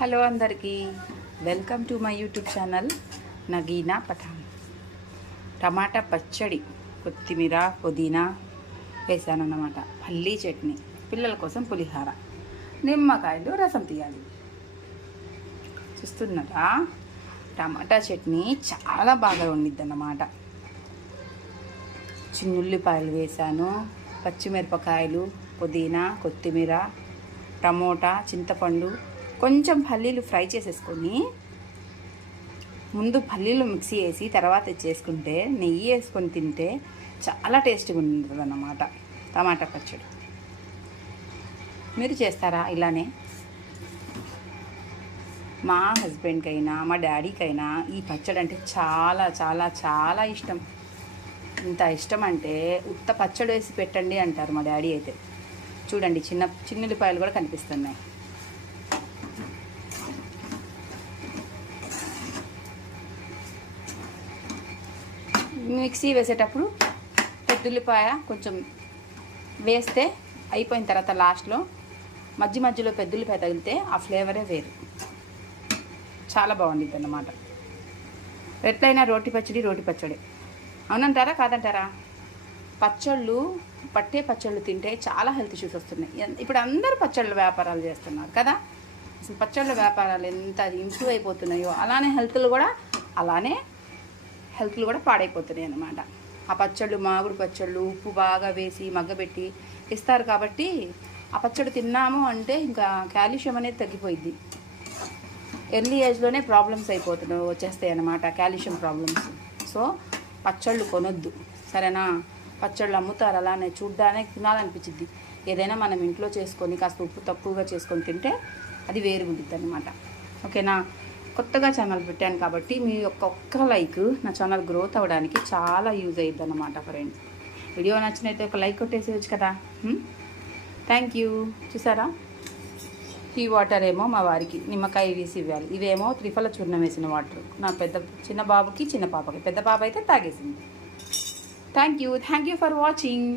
Hello అందరికీ welcome to my YouTube channel Nagina Pathan. Tomato పచ్చడి, కొత్తిమీర, పుదీనా వేసానన్నమాట. పల్లీ చట్నీ, పిల్లల కోసం పులిహార, నిమ్మకాయలు, రసం తీయాలి. చూస్తున్నారా, టమాటా చట్నీ చాలా బాగా వండిద్ది అన్నమాట. చిన్నుల్లిపాయలు వేసాను, పచ్చిమిరపకాయలు, పుదీనా, కొత్తిమీర, టమోటా, చింతపండు, కొంచెం పల్లీలు ఫ్రై చేసేసుకొని ముందు పల్లీలు మిక్సీ వేసి తర్వాత చేసుకుంటే నెయ్యి వేసుకొని తింటే చాలా టేస్టీగా ఉంటుంది అన్నమాట టమాటా పచ్చడి. మీరు చేస్తారా ఇలానే? మా హస్బెండ్కైనా మా డాడీకైనా ఈ పచ్చడి అంటే చాలా చాలా చాలా ఇష్టం. ఇంత ఇష్టం అంటే ఉత్త పచ్చడి వేసి పెట్టండి అంటారు మా డాడీ అయితే. చూడండి, చిన్నుల్లిపాయలు కూడా కనిపిస్తున్నాయి. మిక్సీ వేసేటప్పుడు పెద్దుల్లిపాయ కొంచెం వేస్తే అయిపోయిన తర్వాత లాస్ట్లో మధ్యలో పెద్దుల్లిపాయ తగిలితే ఆ ఫ్లేవరే వేరు, చాలా బాగుండిద్ది అన్నమాట. ఎట్లయినా రోటి పచ్చడి అవునంటారా కాదంటారా? పచ్చళ్ళు తింటే చాలా హెల్త్ ఇష్యూస్ వస్తున్నాయి. ఇప్పుడు అందరూ పచ్చళ్ళ వ్యాపారాలు చేస్తున్నారు కదా. అసలు పచ్చళ్ళ వ్యాపారాలు ఎంత ఇంప్రూవ్ అయిపోతున్నాయో అలానే హెల్త్లు కూడా పాడైపోతున్నాయి అన్నమాట. ఆ పచ్చళ్ళు, మామిడి పచ్చళ్ళు ఉప్పు బాగా వేసి మగ్గబెట్టి ఇస్తారు కాబట్టి ఆ పచ్చడి తిన్నాము అంటే ఇంకా కాల్షియం అనేది తగ్గిపోయిద్ది. ఎర్లీ ఏజ్లోనే ప్రాబ్లమ్స్ వచ్చేస్తాయి అన్నమాట, కాల్షియం ప్రాబ్లమ్స్. సో పచ్చళ్ళు కొనొద్దు, సరేనా? పచ్చళ్ళు అమ్ముతారు, అలానే చూడ్డానికి తినాలనిపించింది. ఏదైనా మనం ఇంట్లో చేసుకొని కాస్త ఉప్పు తక్కువగా చేసుకొని తింటే అది వేరు ఉంటుంది అన్నమాట. ఓకేనా? కొత్తగా ఛానల్ పెట్టాను కాబట్టి మీ ఒక్క లైక్ నా ఛానల్ గ్రోత్ అవ్వడానికి చాలా యూజ్ అయ్యిద్ది అన్నమాట ఫ్రెండ్స్. వీడియో నచ్చినైతే ఒక లైక్ కొట్టేసేయచ్చు కదా. Thank you. చూసారా, ఈ వాటర్ ఏమో మా వారికి నిమ్మకాయ వేసి ఇవ్వాలి, ఇవేమో త్రిఫల చూర్ణం వేసిన వాటర్ నా చిన్న బాబుకి, చిన్న పాపకి. పెద్ద పాప అయితే తాగేసింది. Thank you for watching.